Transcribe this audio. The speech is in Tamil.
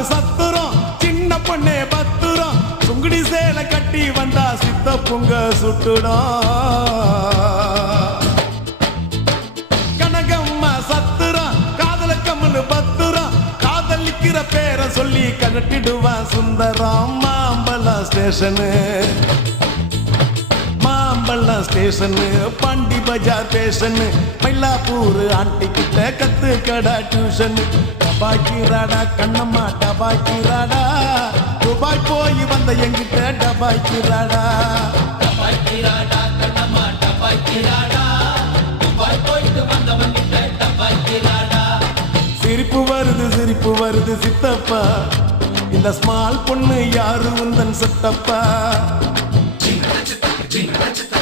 காவல் சத்துரும் சின்ன பொண்ணே பத்துரும் சுங்குடி சேலை கட்டி வந்தா சித்த பொங்க சுட்டுடும் கனகம்மா சத்துரும் காதல கம்மல் பத்துரும் காதலிக்கிற பேரை சொல்லி கலட்டிடுவான் சுந்தரம் மாம்பழம் ஸ்டேஷனு மாம்பழம் ஸ்டேஷனு பாண்டி பஜார் ஸ்டேஷனு மயிலாப்பூர் ஆண்டி கிட்ட கத்து கடா டியூஷனு டபாக்கிராடா கண்ணம்மா டபாக்கிராடா துபாய் போய் வந்த எங்கிட்ட டபாக்கிராடா டபாக்கிராடா கண்ணம்மா டபாக்கிராடா துபாய் போயிட்டு வந்தவங்கிட்ட டபாக்கிராடா சிரிப்பு வருது சித்தப்பா இந்த ஸ்மால் பொண்ணு யாரு உந்தன் சித்தப்பா ஜிங்க ரச்சிதா